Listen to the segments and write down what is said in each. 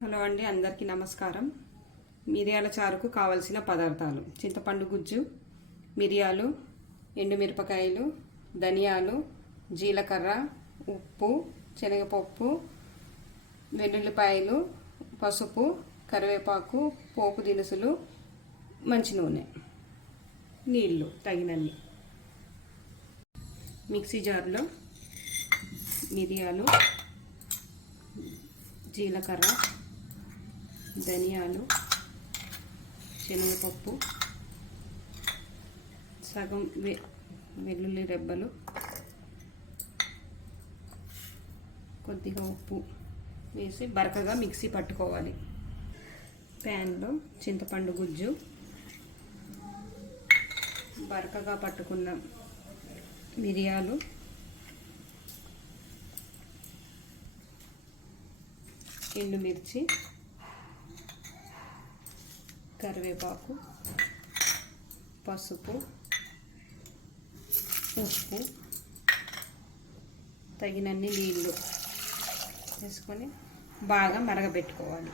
Hello అండి, అందరికీ నమస్కారం. మిరియాల చారుకు కావలసిన పదార్థాలు: చింతపండు గుజ్జు, మిరియాలు, ఎండుమిరపకాయలు, ధనియాలు, జీలకర్ర, ఉప్పు, శనగపప్పు, వెల్లుల్లిపాయలు, పసుపు, కరివేపాకు, పోపు దినుసులు, మంచి నూనె, నీళ్ళు తగినన్ని. మిక్సీ జార్లో మిరియాలు, జీలకర్ర, ధనియాలు, శనగపప్పు, సగం వెల్లుల్లి రెబ్బలు, కొద్దిగా ఉప్పు వేసి బరకగా మిక్సీ పట్టుకోవాలి. ప్యాన్లో చింతపండు గుజ్జు, బరకగా పట్టుకున్న మిరియాలు, ఎండుమిర్చి, కరివేపాకు, పసుపు, ఉప్పు, తగినన్ని నీళ్ళు వేసుకొని బాగా మరగబెట్టుకోవాలి.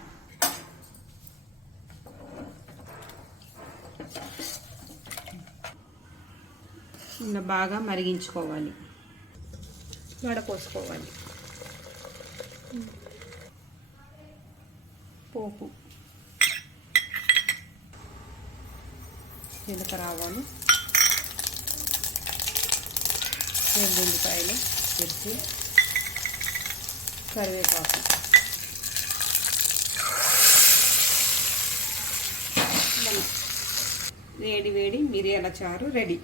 ఇలా బాగా మరిగించుకోవాలి, వడపోసుకోవాలి. పోపు, జీలకర్ర, ఆవాలు, వెల్లుల్లిపాయలు, మిర్చి, కరివేపాకు, వేడి వేడి మిరియాల చారు రెడీ.